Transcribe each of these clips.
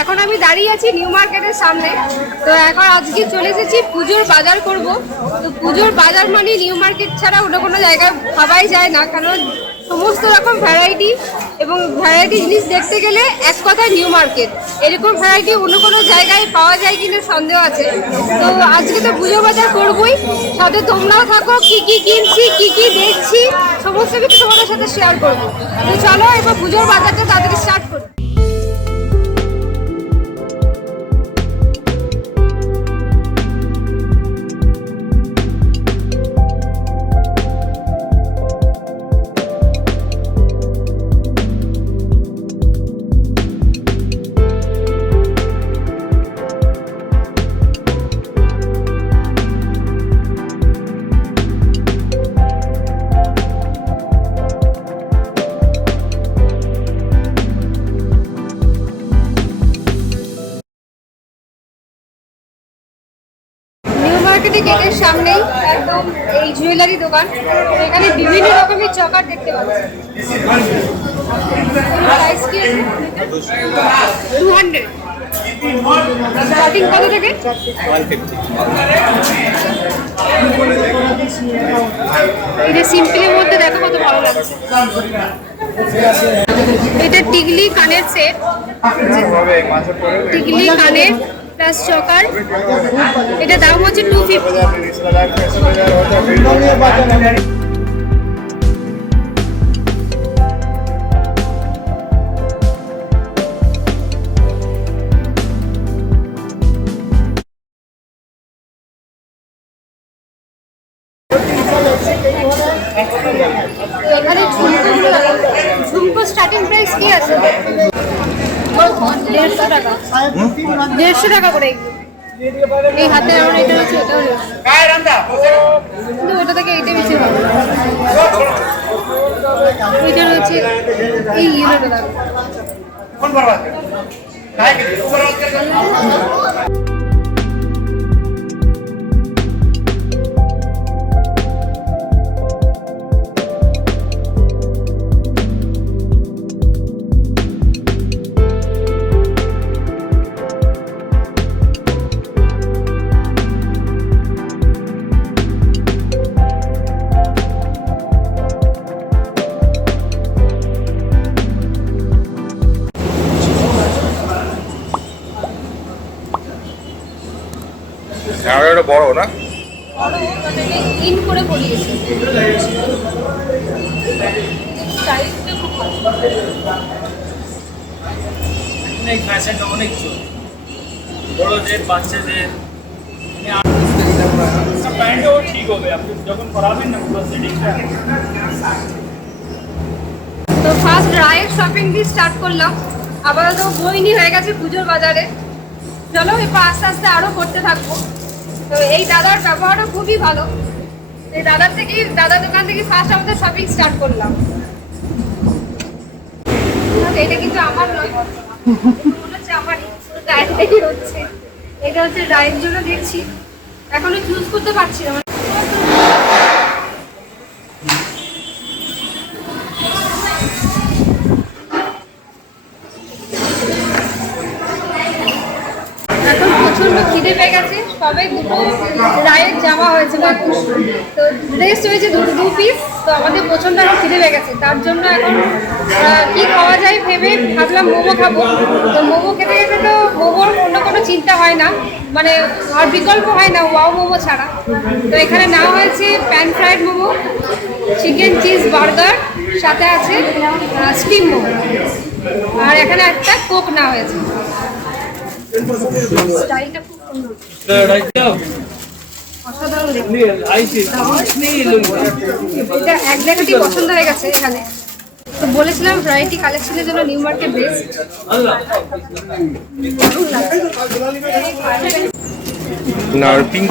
এখন আমি দাঁড়িয়ে আছি নিউ মার্কেটের সামনে। তো এখন আজকে চলে এসেছি পুজোর বাজার করব। তো পুজোর বাজার মানে নিউ মার্কেট ছাড়া অন্য কোনো জায়গায় ভাবাই যায় না, কারণ সমস্ত রকম ভ্যারাইটি এবং ভ্যারাইটি জিনিস দেখতে গেলে এক কথায় নিউ মার্কেট। এরকম ভ্যারাইটি অন্য কোনো জায়গায় পাওয়া যায় কিনা সন্দেহ আছে। তো আজকে তো পুজো বাজার করবোই, সাথে তোমরাও থাকো। কি কি কিনছি, কি কি দেখছি, সমস্ত কিছু তোমাদের সাথে শেয়ার করবো। তো চলো এবার পুজোর বাজারটা তাড়াতাড়ি স্টার্ট করি। গেটের সামনেই একদম এই জুয়েলারি দোকান। এখানে বিভিন্ন রকমের চকার দেখতে পাচ্ছি। প্রাইস কি 200, স্টার্টিং কত থেকে? 150। এই যে সিম্পলের মধ্যে দেখো কত ভালো লাগছে। এটা টিকলি কানের সেট, টিকলি কানের প্লাস চকার। এটা দাম হচ্ছে 250। এখানে ঝুমকো স্টার্টিং প্রাইস কি আছে? 150 টাকা, 150 টাকা করে। এই হাতে আমার এটা হচ্ছে, এটাও কিন্তু এটা থেকে এইটা বেশি ভালো। এটা রয়েছে এই ইয়েলোটা দেখো। বড় না, ইন করে পরিয়েছে। অনেক ফ্যাশন, অনেক বড়দের বাচ্চাদের প্যান্টও ঠিক হবে আপনি যখন করাবেন না পুরো সেটিংটা। তো ফার্স্ট রায়ের শপিং দিয়ে স্টার্ট করলাম। আপাতত বইনি হয়ে গেছে পুজোর বাজারে। চলো এবার আস্তে আস্তে আরো করতে থাকবো। তো এই দাদার ব্যবহারও খুবই ভালো। এই দাদার দোকান থেকে ফার্স্ট আমাদের শপিং স্টার্ট করলাম। এটা কিন্তু আমার নয়, মনে হচ্ছে আমারই, রায়ের থেকে হচ্ছে। এটা হচ্ছে রায়ের জন্য দেখছি, এখনো চুজ করতে পারছি না। এখন প্রচন্ড খিদে পেয়ে গেছে। সবে দুটো রায়ের জামা হয়েছে, তো ড্রেস হয়েছে দু পিস। তো আমাদের প্রচন্ড এখন খিদে পেয়ে গেছে, তার জন্য এখন কি খাওয়া যায় ভেবে ভাবলাম মোমো খাবো। তো মোমো খেতে গেলে তো মোমোর অন্য কোনো চিন্তা হয় না, মানে আর বিকল্প হয় না ওয়াও মোমো ছাড়া। তো এখানে নেওয়া হয়েছে pan fried momo, chicken cheese burger, সাথে আছে স্টিম মোমো, আর এখানে একটা কোক নেওয়া হয়েছে। স্টাইলটা খুব সুন্দর, অসাধারণ দেখতে। এটা এক জায়গাতেই পছন্দ হয়ে গেছে এখানে। তো বলেছিলাম ভ্যারাইটি কালেকশনের জন্য নিউ মার্কেট বেস্ট। না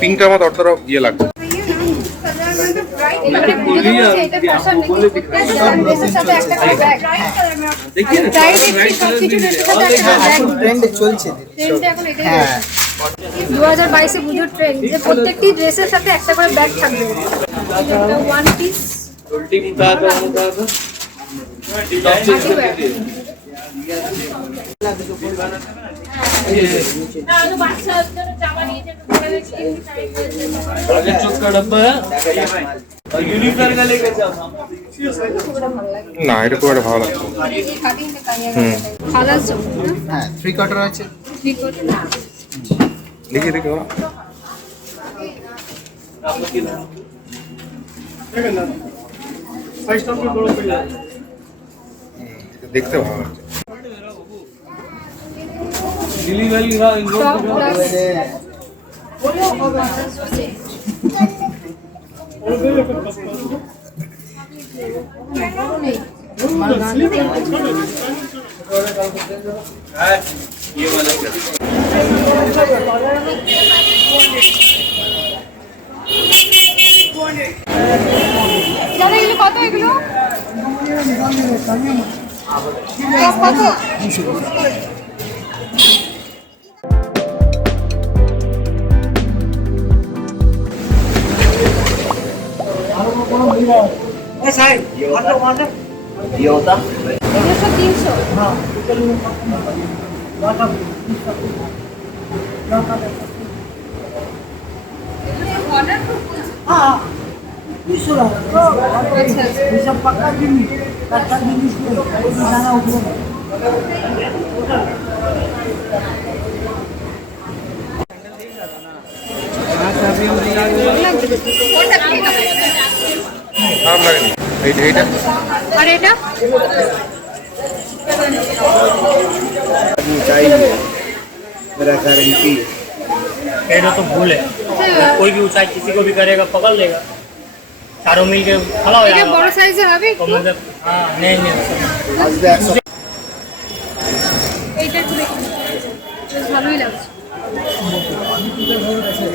পিঙ্কটা আমার অর্থটা ইয়ে লাগছে। চলছে 2022-এ পুজোর ট্রেন্ড যে প্রত্যেকটি ড্রেসের সাথে একটা করে ব্যাগ থাকবে। ওয়ান পিস का डब्बा है और यूनिफॉर्म का लेके जाओ না এটা খুব একটা ভালো লাগছে না। কালার চপ হ্যাঁ 3/4 আছে। দেখি দেখি বাবা। দেখতে ভালো লাগছে। डिलीवरी চপ প্লাস দাদা এগুলো কত এগুলো চপ কত এগুলো সব 300 খারাপ লাগেনি এইটা আর এটা चाहिए मेरा गारंटी पेड़ों तो भूल है कोई भी ऊंचाई किसी को भी करेगा पकड़ लेगा चारों मिल के खड़ा हो এটা जाएगा বড় সাইজের হবে तो একটু मतलब हाँ नहीं আসবে 100 এইটা একটু দেখুন বেশ ভালোই লাগছে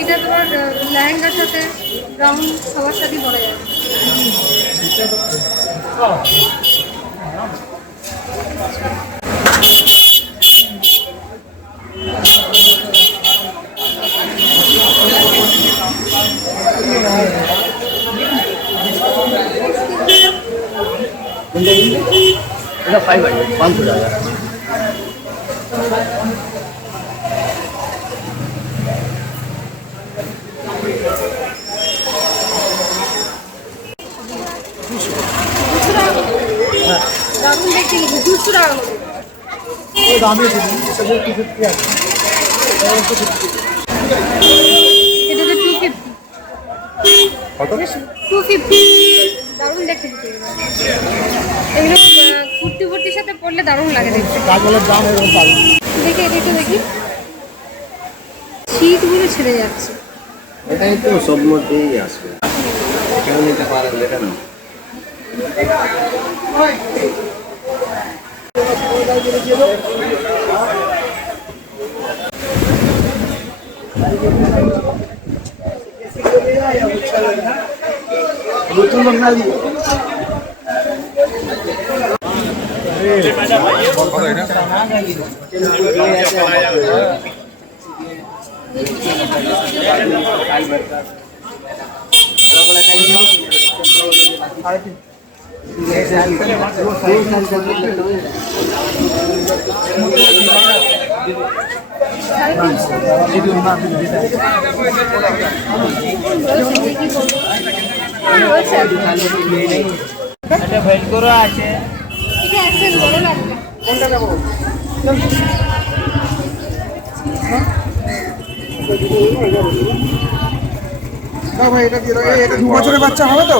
এটা তোমার লেহেঙ্গার সাথে ব্রাউন সবার সাথেই পরা যাবে এটা 500 500 টাকা দারুণ দেখতে কিন্তু 200 টাকা করে ওই দামে দিন 250 আছে এটা তো 250 কত 250 দারুণ দেখতে কিন্তু এগুলো কুর্তি ফুর্তির সাথে পরলে দারুণ লাগে দেখতে কাজলের দাম এরকম পাবে দেখি এটা একটু দেখি শীতগুলো ছেড়ে যাচ্ছে এটাই তো সব মধ্যেই আসবে কেউ নিতে পারে দেখেন নতুন বাঙালি কত এটা अच्छा भेज करो आचे এটা একটা বড় লাগবে কোনটা নেব না ভাই এটা কি এটা 2 বছরের বাচ্চা হবে তো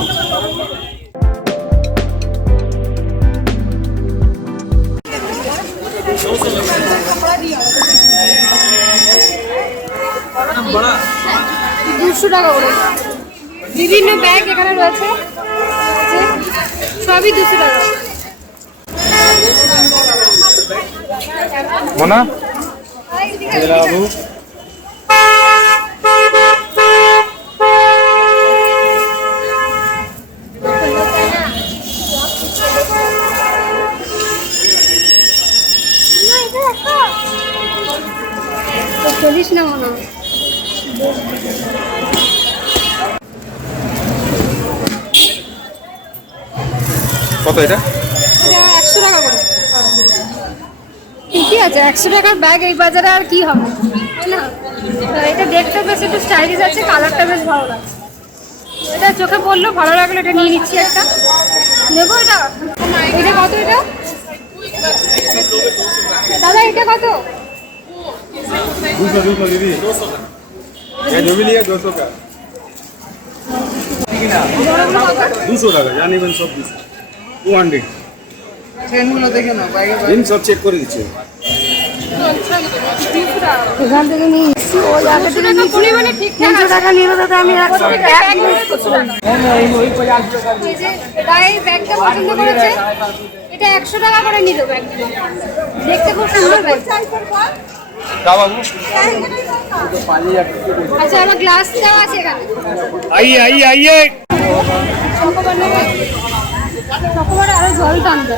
बड़ा 200 টাকা করে বিভিন্ন ব্যাগ এখানে রয়েছে যে সবই 200 টাকা মোনা बाबू তো চলিস না মনে হয়। কত এটা এটা টাকা করে। ঠিকই আছে, 100 টাকার ব্যাগ এই বাজারে আর কি হবে, তাই না? তো এটা দেখতে বেশ একটু স্টাইলিশ আছে, কালারটা বেশ ভালো লাগছে। এটা চোখে পড়লো, ভালো লাগলো, এটা নিয়ে নিচ্ছি একটা। নেবো এটা? এটা কত এটা দাদা, এটা কত? 200 दीदी 200 का ये जो भी लिया 200 का 200 টাকা জানিবেন সব 200 ট্রেনগুলো দেখে না বাইরে দিন সব চেক করে দিচ্ছে এখান থেকে নিয়ে এসছি, ও জায়গা থেকে নিয়ে পরিমাণে ঠিকঠাক 300 টাকা নিয়ে দাদা, আমি 100 টাকা ইউজ করছিলাম। এই যে গায়ে ব্যাগটা পছন্দ করেছে, এটা 100 টাকা করে নিল ব্যাগটা, দেখতে খুব সুন্দর ব্যাগ। আচ্ছা, আমার গ্লাস দেওয়া আছে এখানে। आइए आइए आइए চকোবার নেবে? চকোবারে আরো জল টানবে।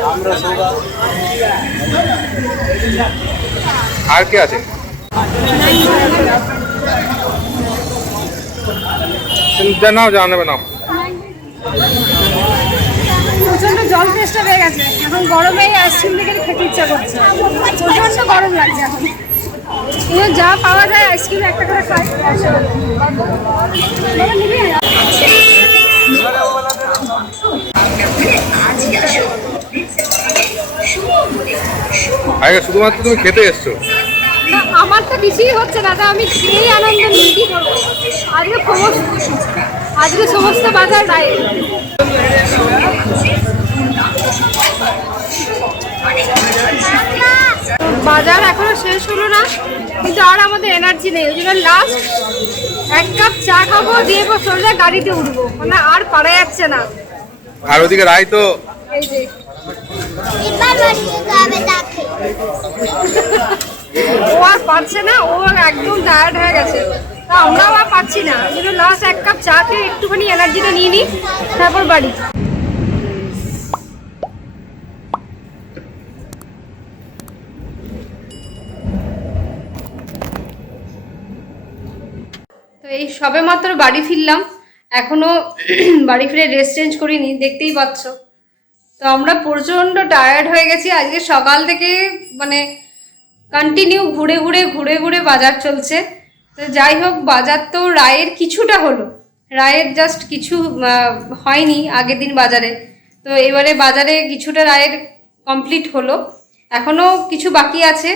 আর কি আছে? নাও যা নেবে নাও। প্রচন্ড জল তেষ্টা পেয়ে গেছে, এখন গরমে আইসক্রিম দেখে খেতে ইচ্ছা করছে, প্রচন্ড গরম লাগছে এখন। এবার যা পাওয়া যায় আইসক্রিম একটা করে খাই। বাবা, নিবি? আগে শুধুমাত্র তুমি খেতে এসছো? না, আমার তো কিছুই হচ্ছে না, তা আমি খেয়েই আনন্দ নিই, কি করবো? আজকে সমস্ত বাজার নাই। বাজার এখনো শেষ হলো না, কিন্তু আর আমাদের এনার্জি নেই, ওই জন্য লাস্ট 1 কাপ চা খাবো, দিয়ে সোজা গাড়িতে উঠবো, মানে আর পারা যাচ্ছে না। আর ওদিকে রায় তো এই যে ও আর পারছে না, ও একদম টায়ার্ড হয়ে গেছে, তা আমরাও আর পাচ্ছি না, ওই জন্য লাস্ট 1 কাপ চা খেয়ে একটুখানি এনার্জিটা নিয়ে নিই, তারপর বাড়ি। তো এই সবে মাত্র বাড়ি ফিরলাম, এখনো বাড়ি ফিরে ড্রেস চেঞ্জ করিনি, দেখতেই পাচ্ছ। তো আমরা প্রচণ্ড টায়ার্ড হয়ে গেছি আজকে, সকাল থেকে মানে কন্টিনিউ ঘুরে ঘুরে বাজার চলছে। তো যাই হোক, বাজার তো রায়ের কিছুটা হলো, রায়ের জাস্ট কিছু হয়নি আগের দিন বাজারে, তো এবারে বাজারে কিছুটা রায়ের কমপ্লিট হলো, এখনও কিছু বাকি আছে।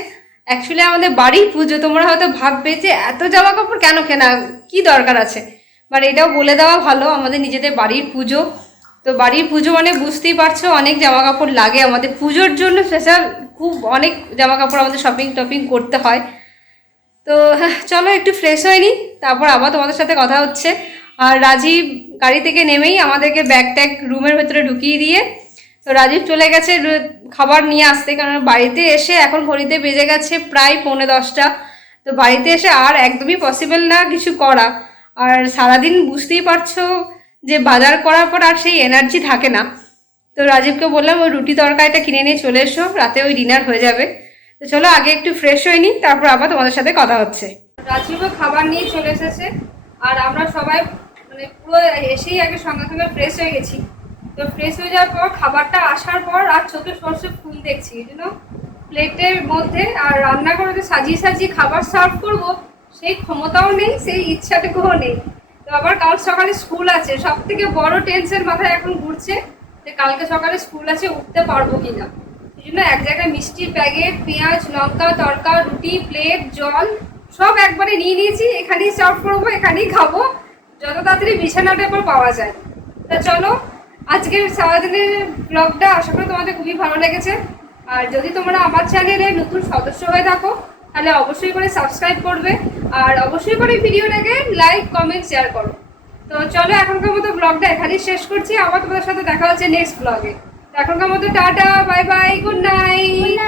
অ্যাকচুয়ালি আমাদের বাড়ির পুজো, তোমরা হয়তো ভাববে যে এত জামা কাপড় কেন কেনা, কি দরকার আছে, বাট এটাও বলে দেওয়া ভালো, আমাদের নিজেদের বাড়ির পুজো। তো বাড়ির পুজো মানে বুঝতেই পারছো, অনেক জামা কাপড় লাগে আমাদের পুজোর জন্য, স্পেশাল খুব অনেক জামা কাপড় আমাদের শপিং করতে হয়। তো হ্যাঁ, চলো একটু ফ্রেশ হয়ে নিই, তারপর আবার তোমাদের সাথে কথা হচ্ছে। আর রাজীব গাড়ি থেকে নেমেই আমাদেরকে ব্যাগ ট্যাগ রুমের ভেতরে ঢুকিয়ে দিয়ে, তো রাজীব চলে গেছে খাবার নিয়ে আসতে, কারণ বাড়িতে এসে এখন ঘড়িতে বেজে গেছে প্রায় 9:45। তো বাড়িতে এসে আর একদমই পসিবল না কিছু করা, আর সারাদিন বুঝতেই পারছো যে বাজার করার পর আর সেই এনার্জি থাকে না। তো রাজীবকে বললাম ওই রুটি তরকারিটা কিনে নিয়ে চলে এসো, রাতে ওই ডিনার হয়ে যাবে। তো চলো আগে একটু ফ্রেশ হয়ে নিই, তারপর আবার তোমাদের সাথে কথা হচ্ছে। রাজীবও খাবার নিয়ে চলে এসেছে, আর আমরা সবাই মানে পুরো এসেই আগে সঙ্গে সঙ্গে ফ্রেশ হয়ে গেছি। তো ফ্রেশ হয়ে যাওয়ার পর খাবারটা আসার পর আর চোখে সরষে ফুল দেখছি, এই জন্য প্লেটের মধ্যে আর রান্না করে সাজিয়ে খাবার সার্ভ করবো সেই ক্ষমতাও নেই, সেই ইচ্ছাটুকুও নেই। তো আবার কাল সকালে স্কুল আছে, সব থেকে বড় টেনশন মাথায় এখন ঘুরছে যে কালকে সকালে স্কুল আছে, উঠতে পারবো কিনা। এই জন্য এক জায়গায় মিষ্টির প্যাকেট, পেঁয়াজ, লঙ্কা, তরকা, রুটি, প্লেট, জল সব একবারে নিয়ে নিয়েছি, এখানেই সার্ভ করবো, এখানেই খাবো, যত তাড়াতাড়ি বিছানাটা পর পাওয়া যায়। তা চলো আজকের সারাদিনের ব্লগটা আশা করি তোমাদের খুবই ভালো লেগেছে। আর যদি তোমরা আমার চ্যানেলে নতুন সদস্য হয়ে থাকো তাহলে অবশ্যই করে সাবস্ক্রাইব করবে, আর অবশ্যই করে ভিডিওটাকে লাইক, কমেন্ট, শেয়ার করো। তো চলো এখনকার মতো ব্লগটা এখানেই শেষ করছি, আবার তোমাদের সাথে দেখা হচ্ছে নেক্সট ব্লগে। এখনকার মতো tata, bye bye, good night.